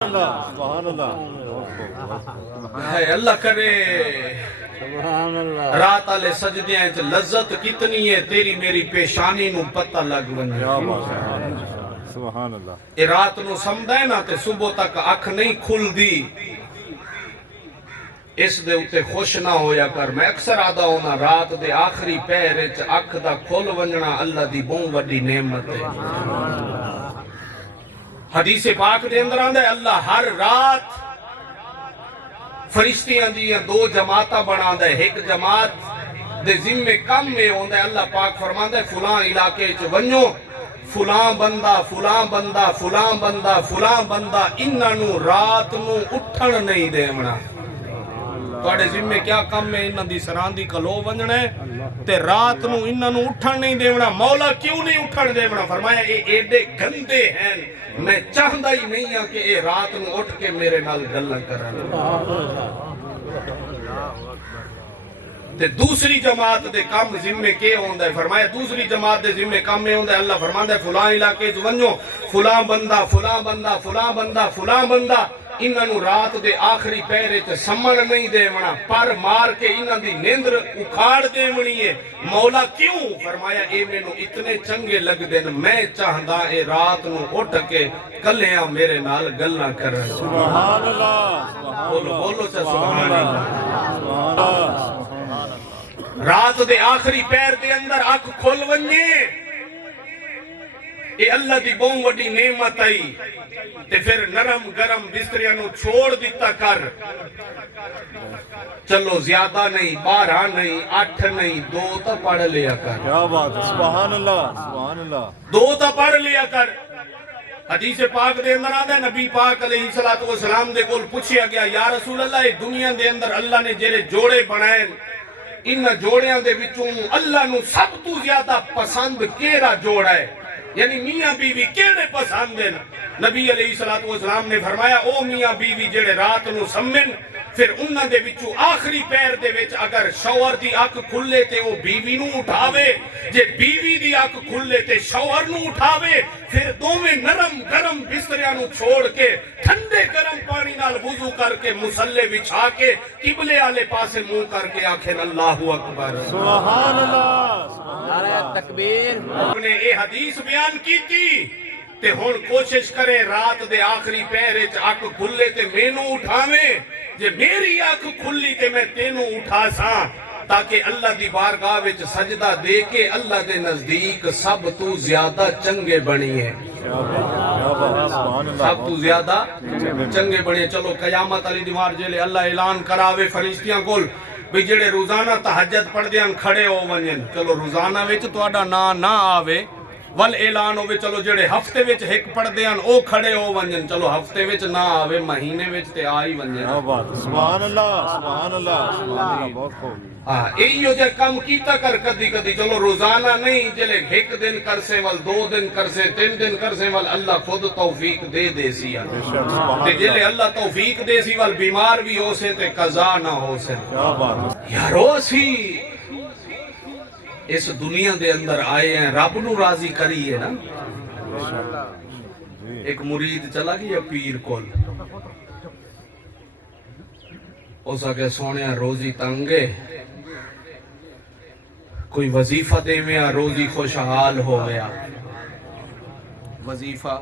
ہے اللہ کرے رات آلے سجدیاں لذت کتنی ہے تیری میری پیشانی نو پتہ لگ ونجے سبحان اللہ اے رات نو سمدھائے نا تے صبح تک اکھ نہیں کھل دی اس دے اتے خوش نہ ہویا کر میں اکثر آدھا ہونا رات دے آخری پیرچ اکھ دا کھل ونجنا اللہ دی بہت وڈی نعمت ہے حدیث پاک دے اندر آندھا ہے اللہ ہر رات فرشتیاں دیاں دو جماعتاں بنا دے ایک جماعت دے ذمے کم میں ہوندہ ہے اللہ پاک فرماندہ ہے فلاں علاقے چ ونجو فلاں بندہ فلاں بندہ فلاں بندہ فلاں بندہ انہوں رات نو اٹھن نہیں دیونا توڑے ذمے کیا کم ہے انہوں دی سراندی کلو ونجنے تے رات نو انہوں اٹھن نہیں دیونا مولا کیوں نہیں اٹھن دیونا فرمایا اے ایڈے گندے ہیں میں چاہندہ ہی نہیں ہاں کہ اے رات نو اٹھ کے میرے نال گلہ کرن تے دوسری جماعت دے کام ذمے کے ہوندہ ہے فرمایا دوسری جماعت دے ذمے کام میں ہوندہ ہے اللہ فرماندہ ہے فلاں علاقے جو ونجو فلاں بندہ فلاں بندہ فلاں بندہ فلاں بندہ انہوں رات دے آخری پیرے تے سمن نہیں دے منا پر مار کے انہوں دی نیندر اکھاڑ دے منی ہے مولا کیوں فرمایا اے میں نو اتنے چنگے لگ دن میں چاہندہ اے رات نو اٹھ کے کلیاں میرے نال گلنا کرن سبحان اللہ بولو چا سبحان اللہ سبحان اللہ رات دے آخری پیر دے اندر اکھ کھل ونجے اے اللہ دی بہت وڈی نعمت آئی تے پھر نرم گرم بستریاں نو چھوڑ دیتا کر چلو زیادہ نہیں 12 نہیں 8 نہیں 2 تا پڑھ لیا کر کیا بات ہے سبحان اللہ سبحان اللہ 2 تا پڑھ لیا کر حدیث پاک دے اندر آدھا نبی پاک علیہ السلام دے کول پوچھیا گیا یا رسول اللہ یہ دنیا دے اندر اللہ نے جیرے جوڑے بنائیں ان جوڑیاں دے وچوں اللہ نو سب تو زیادہ پسند کیڑا جوڑا ہے یعنی میاں بیوی کیڑے پسند ہیں نبی علیہ السلام نے فرمایا او میاں بیوی جڑے رات نو سمن پھر انہاں دے وچوں آخری پیر دے وچ اگر شوہر دی اکھ کھلے تے او بیوی نو اٹھاوے جے بیوی دی اکھ کھلے تے شوہر نو اٹھاوے پھر دوویں نرم گرم بستریاں نو چھوڑ کے ٹھنڈے گرم پانی نال وضو کر کے مصلے بچھا کے قبلے والے پاسے منہ کر کے آکھن اللہ اکبر سبحان اللہ نعرہ تکبیر نے اے حدیث بیان کی تھی تے ہن کوشش کرے رات دے آخری پیرے چ اکھ کھلے تے مینوں اٹھاویں جے میری اکھ کھلی تے میں تینوں اٹھا ساں تاکہ اللہ دی بارگاہ وچ سجدہ دے کے اللہ دے نزدیک سب تو زیادہ چنگے بنی ہے سب تو زیادہ چنگے بنی ہے چلو قیامت علی دیوار جیلے اللہ اعلان کراوے فرشتیاں کول بھی جڑے روزانہ تہجد پڑھ دیاں کھڑے ہو ونجن چلو روزانہ وچ تہاڈا نا نہ آوے ول اعلان ہوئے چلو جڑے ہفتے وچ ایک پڑھ دیاں او کھڑے ہو ونجن چلو ہفتے وچ نہ آوے مہینے وچ تے آئی ونجن کیا بات ہے سبحان اللہ سبحان اللہ سبحان اللہ بہت خوب ایو جے کم کیتا کر کدی کدی چلو روزانہ نہیں جلے ایک دن کرسے ول 2 دن کرسے 3 دن کرسے ول اللہ خود توفیق دے سی تے جلے اللہ توفیق دے سی ول بیمار بھی ہو سے تے قضا نہ ہو سے کیا بات ہے یارو اسی اس دنیا دے اندر آئے ہیں رب نو راضی کریے نا ایک مرید چلا گیا پیر کول اس آگے سونے روزی تنگے کوئی وظیفہ دے میں روزی خوشحال ہو گیا وظیفہ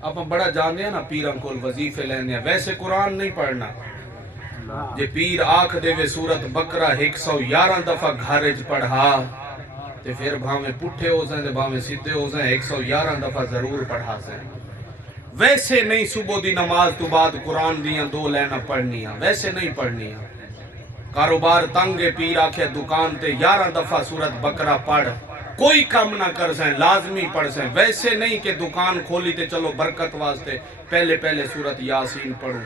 آپ بڑا جانے ہیں نا پیران کول وظیفے لینے ہیں ویسے قرآن نہیں پڑھنا جے پیر آنکھ دے وے سورت بقرہ 111 دفعہ گھارج پڑھا تے پھر بھاویں پٹھے ہو جائیں تے بھاویں سیدھے ہو جائیں 111 دفعہ ضرور پڑھا جائیں ویسے نہیں صبح دی نماز تو بعد قرآن دیاں 2 لینا پڑھنیاں ویسے نہیں پڑھنیاں کاروبار تنگے پیر آکھے دکان تے 11 دفعہ سورت بقرہ پڑھ کوئی کام نہ کر سیں لازمی پڑھ سیں ویسے نہیں کہ دکان کھولی تے چلو برکت واسطے پہلے سورت یاسین پڑھو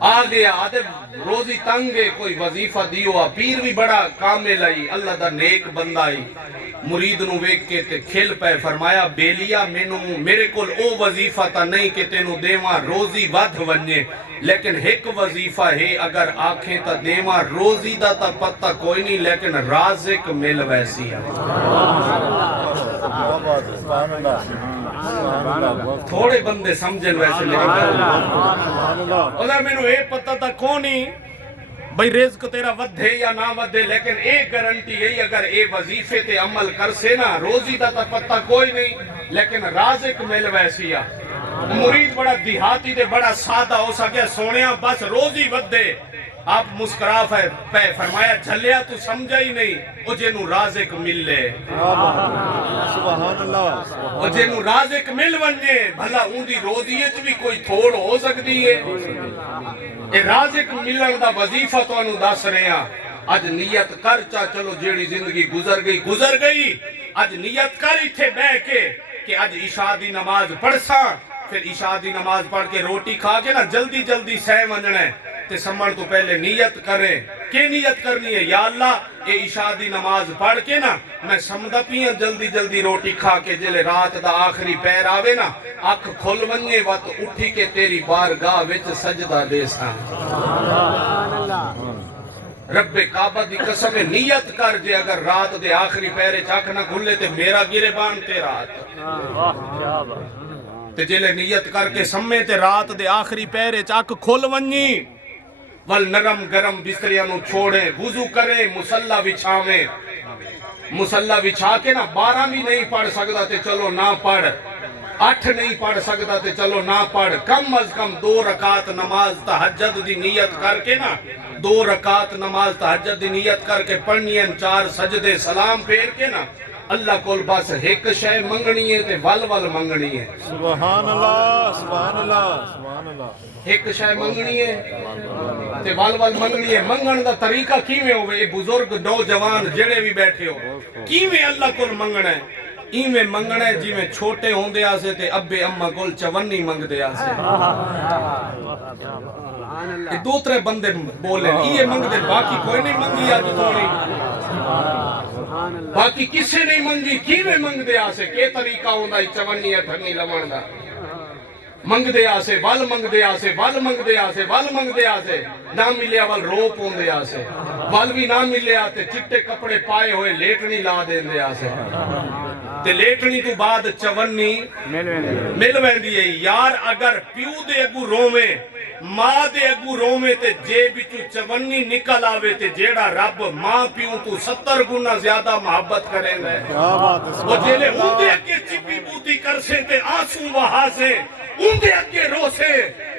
آ گیا آدھے روزی تنگے کوئی وظیفہ دیو پیر بھی بڑا کامل آئی اللہ دا نیک بندہ آئی مرید نو ویک کے تے کھل پہ فرمایا بیلیا میرے کول او وظیفہ تا نہیں کہ تینو دیواں روزی ودھ ونجے لیکن ایک وظیفہ ہے اگر آنکھیں تا دیواں روزی دا تا پتہ کوئی نہیں لیکن رازق مل ویسی ہے سبحان اللہ سبحان اللہ تھوڑے بندے سمجھن ویسے سبحان اللہ اللہ مینوں اے پتہ تا کونی بھئی رزق تیرا ودھے یا نہ ودھے، لیکن ایک گارنٹی ہے اگر اے وظیفے تے عمل کر سے نا، روزی دا تا پتہ کوئی نہیں لیکن رازق مل ویسی آ۔ مرید بڑا دیہاتی دے بڑا سادہ ہو سکے سونیا بس روزی ودھے، آپ مسکرا پہ فرمایا جھلیا تو سمجھا ہی نہیں، او جنوں رازق مل لے، سبحان اللہ او جنوں رازق مل ونجے بھلا اون دی روزیت بھی کوئی تھوڑ ہو سکتی ہے۔ اے رازق ملن دا وظیفہ تو انہوں دس رہے ہیں، اج نیت کر چا چلو جیڑی زندگی گزر گئی، اج نیت کر ایتھے بہ کے کہ اج عشاء دی نماز پڑھساں، پھر عشاء دی نماز پڑھ کے روٹی کھا کے نا جلدی جلدی سہ ونجنا ہے تے سمجھ تو پہلے نیت کریں۔ کہ نیت کرنی ہے یا اللہ اے عشاء دی نماز پڑھ کے نا میں سمدہ پیاں جلدی جلدی روٹی کھا کے جلے رات دا آخری پیر آوے نا اکھ کھل ونجے وقت اٹھی کے تیری بارگاہ وچ سجدہ دے ساں۔ رب کعبہ دی قسم نیت کر جے اگر رات دے آخری پیرے چاک نہ کھلے تے میرا گرے بان تے رات تے جلے نیت کر کے سمے تے رات دے آخری پیرے چاک کھل ونجی ول نرم گرم بستریاں نو چھوڑے وضو کرے مسلح بچھاویں، مسلح بچھا کے نا 12 بھی نہیں پڑھ سکتا تے چلو نہ پڑھ، 8 نہیں پڑھ سکتا تے چلو نہ پڑھ، کم از کم 2 رکعت نماز تہجد دی نیت کر کے نا 2 رکعت نماز تہجد دی نیت کر کے پڑھنی ہیں، 4 سجدے سلام پھیر کے نا اللہ کول بس ایک شے منگنی ہے تے ول ول منگنی ہے۔ سبحان اللہ سبحان اللہ سبحان اللہ ایک شے منگنی ہے تے ول ول منگنی ہے۔ منگن دا طریقہ کیویں ہوے؟ اے بزرگ نوجوان جڑے بھی بیٹھے ہو کیویں اللہ کول منگنا ہے؟ ایویں منگنا ہے جویں چھوٹے ہوندے آسے تے ابے اماں کول چونی منگدے آسے۔ یہ 2-3 بندے بولے یہ منگدے، باقی کوئی نہیں منگی آج تھوڑی، باقی کسے نہیں منگی۔ کیویں منگدے آسے؟ کہ طریقہ ہوندا ہے چونی اٹھنی لمن دا؟ منگدے آسے ول منگدے آسے ول منگدے آسے ول منگدے آسے، نہ ملیا ول رو پوندے آسے، ول بھی نہ ملیا تے چٹے کپڑے پائے ہوئے لیٹنی لا دیندے آسے تے لیٹنی تو بعد چونی مل ویندی ہے۔ یار اگر پیو دے اگو روویں ماں دے اگو روویں تے جے بچو چونی نکل آوے تے جیڑا رب ماں پیو تو 70 گنا زیادہ محبت کریں گے۔ کیا بات ہے وہ جیلے ان دے اگے چپی بوتی کر سے تے آنسو وہا سے ان دے اگے رو سے،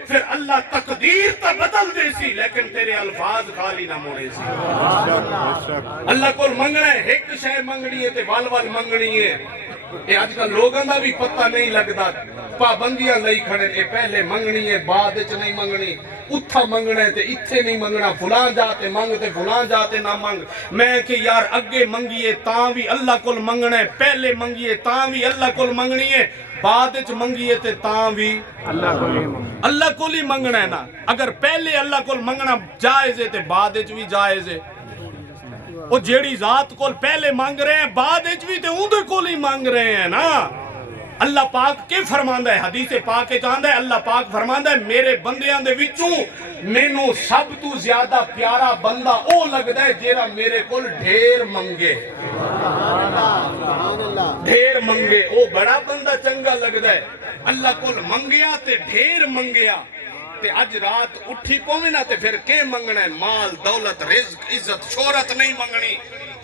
پھر اللہ تقدیر تا بدل دے سی لیکن تیرے الفاظ خالی نہ موڑے سی۔ اللہ کو منگنا ہے ایک شے منگنی ہے تے وال وال منگنی ہے۔ یہ آج کل لوگاں دا بھی پتہ نہیں لگدا، پابندیاں لئی کھڑے اے پہلے منگنی ہے بعد وچ نہیں منگنی، اتھا منگنا ہے تے اتھے نہیں منگنا، فلاں جاتے منگ تے فلاں جاتے نہ منگ۔ میں کہ یار اگے منگیے تاں بھی اللہ کول منگنا ہے، پہلے منگیے تاں بھی اللہ کول منگنی ہے، بعد وچ منگیے تے تاں بھی اللہ کول ہی منگنا ہے نا۔ اگر پہلے اللہ کول منگنا جائز ہے تے بعد وچ بھی جائز ہے۔ وہ جیڑی ذات کول پہلے مانگ رہے ہیں بعد وچ بھی تے اودے کول ہی مانگ رہے ہیں نا۔ اللہ پاک کے فرماندا ہے، حدیث پاک کے چاہندا ہے، اللہ پاک فرماندا ہے میرے بندیاں دے وچوں مینوں سب تو زیادہ پیارا بندہ او لگدا ہے جیڑا میرے کول ڈھیر منگے، ڈھیر منگے، او بڑا بندہ چنگا لگدا ہے۔ اللہ کول منگیا تے ڈھیر منگیا تے اج رات اٹھی پویں نا تے پھر کے منگنا ہے؟ مال دولت رزق عزت شہرت نہیں منگنی،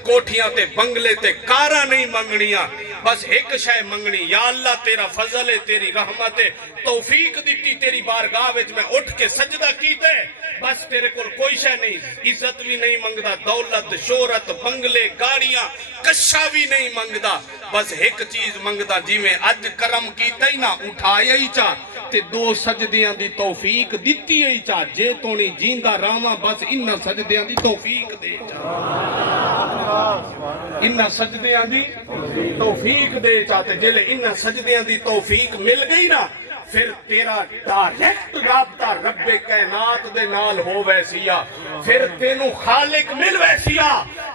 کوٹھیاں تے بنگلے تے کاراں نہیں منگنیاں، بس ایک شے منگنی، یا اللہ تیرا فضل ہے تیری رحمت ہے توفیق دیتی تیری بارگاہ وچ میں اٹھ کے سجدہ کیتا ہے، بس تیرے کول کوئی شے نہیں، عزت بھی نہیں منگدا، دولت شہرت بنگلے گاڑیاں کشا بھی نہیں منگدا، بس ایک چیز منگدا جویں اج کرم کیتا ہی نہ اٹھایا ہی چا تے 2 سجدیاں دی توفیق دیتی ہی چا، جے تونی جیندا رہواں بس انہاں سجدیاں دی توفیق دے چا، انہاں سجدیاں دی توفیق دے چاہتے جلے انہاں سجدیاں دی توفیق مل گئی نا پھر تیرا ڈائریکٹ رابطہ رب کائنات دے نال ہو ویسیا، پھر تینوں خالق مل ویسیا،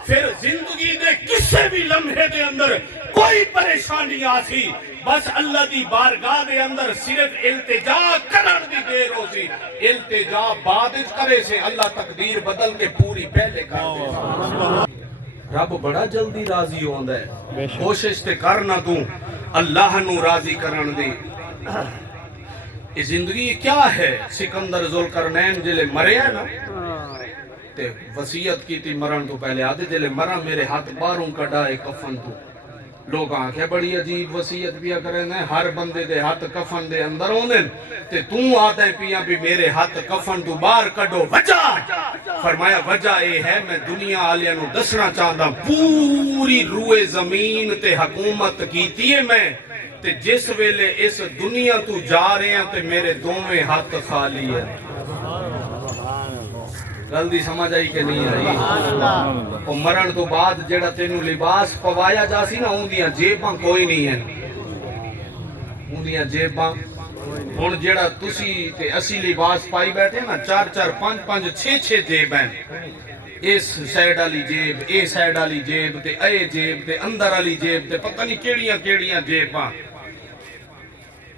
پھر زندگی دے کسے بھی لمحے دے اندر کوئی پریشانی آسی بس اللہ دی بارگاہ دے اندر صرف التجا کرن دی دیر ہو سی، التجا بعد کرے سے اللہ تقدیر بدل کے پوری پہلے کر دے۔ رب بڑا جلدی راضی ہوندا ہے کوشش تے کرنا تو اللہ نو راضی کرن دی یہ زندگی کیا ہے سکندر ذوالقرنین جلے مریا نا تے وصیت کی تھی مرن تو پہلے آدھے جلے مرا میرے ہاتھ باروں کڈائے کفن تو لوگ آنکھیں بڑی عجیب وصیت پیا کریں ہر بندے دے ہاتھ کفن دے اندر ہوندے تے تو آدھے پیا بھی میرے ہاتھ کفن تو باہر کڈو وجہ فرمایا وجہ اے ہے میں دنیا آلیاں نو دسنا چاہتا پوری روئے زمین تے حکومت کیتی ہے میں تے جس ویلے اس دنیا تو جا رہے ہیں تے میرے دوویں ہاتھ خالی ہے گل سمجھ آئی کہ نہیں آئی او مرن تو بعد جڑا تینوں لباس پوایا جا سی نا اندیاں جیباں کوئی نہیں ہیں اندیاں جیباں ہن جڑا تسی تے اسی لباس پائی بیٹھے نا 4 4 5 5 6 6 جیب ہیں اس سائیڈ والی جیب اے سائیڈ والی جیب تے اے جیب تے اندر والی جیب تے پتہ نہیں کیڑیاں کیڑیاں جیباں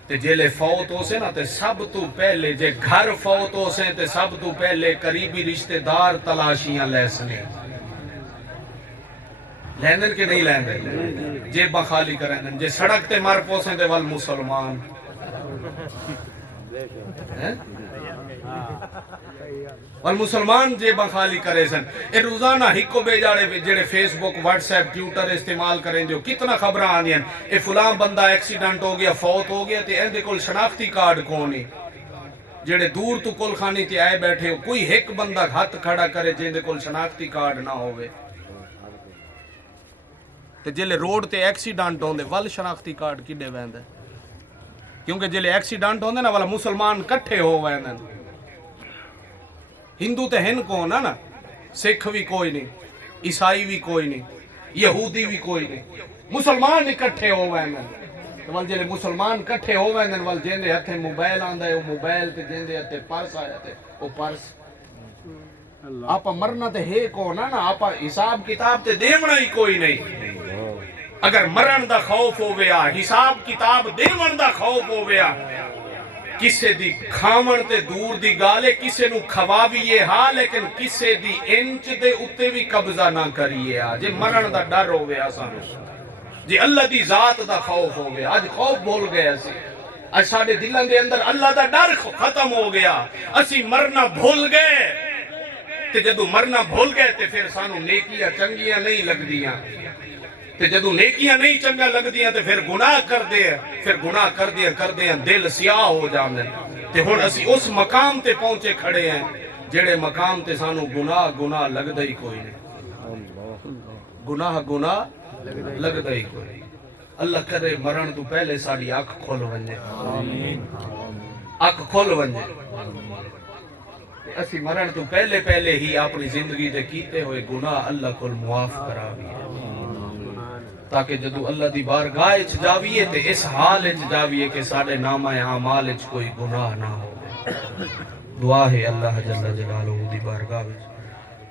تے جیلے فوت ہو سے نا تے سب تو پہلے جے گھر فوت ہو سے تے سب تو پہلے قریبی رشتہ دار تلاشیاں لے سنے لیندن کے نہیں لیندن جیباں خالی کریں جے سڑک تے مر پوسیں تے وال مسلمان والمسلمان جیباں خالی کرے سن اے روزانہ ہکو بے جاڑے جڑے فیس بک واٹس ایپ ٹویٹر استعمال کریں جو کتنا خبریں آنی ہیں اے فلاں بندہ ایکسیڈنٹ ہو گیا فوت ہو گیا تے ایندے کول شناختی کارڈ کونی جڑے دور تو کل خانی تے آئے بیٹھے ہو کوئی ایک بندہ ہاتھ کھڑا کرے جیندے کول شناختی کارڈ نہ ہوئے تے جلے روڈ تے ایکسیڈنٹ ہوندے ول شناختی کارڈ کڈے ویندے کیونکہ جلے ایکسیڈنٹ ہوندے نا والا مسلمان کٹھے ہو ویندے ہندو تے ہن کون ہے نا سکھ بھی کوئی نہیں عیسائی بھی کوئی نہیں یہودی بھی کوئی نہیں مسلمان اکٹھے ہو ویندے ول جلے مسلمان کٹھے ہو ویندے ول جیندے ہتھے موبائل آندا ہے او موبائل تے جیندے ہتھے پرس آیا تے او پرس آپا مرنا تے ہے کون ہے نا آپا حساب کتاب تے دیونا ہی کوئی نہیں اگر مرن دا خوف ہو گیا حساب کتاب دیون دا خوف ہو گیا کسے دی کھامن تے دور دی گالے کسے نو کھواویے ہاں لیکن کسے دی انچ دے اتے بھی قبضہ نہ کریے ہاں جے مرن دا ڈر ہو گیا سانو جے اللہ دی ذات دا خوف ہو گیا آج خوف بول گیا سی آج ساڑے دلان دے اندر اللہ دا ڈر ختم ہو گیا اسی مرنا بھول گئے تے جدو مرنا بھول گئے تے پھر سانو نیکیاں چنگیاں نہیں لگ دیاں تے جدو نیکیاں نہیں چنگا لگ دیاں تے پھر گناہ کر دے پھر گناہ کر دے دل سیاہ ہو جاندے تے ہن اسی اس مقام تے پہنچے کھڑے ہیں جڑے مقام تے سانو گناہ لگدا ہی کوئی نہیں گناہ لگدا ہی کوئی نہیں اللہ کرے مرن تو پہلے ساڈی اکھ کھول ونجے اکھ کھول ونجے اسی مرن تو پہلے ہی اپنی زندگی دے کیتے ہوئے گناہ اللہ کو معاف کراویے تاکہ جدو اللہ دی بارگاہ اچ جاویے تے اس حال اچ جاویے کہ ساڑے نامہ اعمال اچ کوئی گناہ نہ ہو دعا ہے اللہ جل جلالہ دی بارگاہ اچ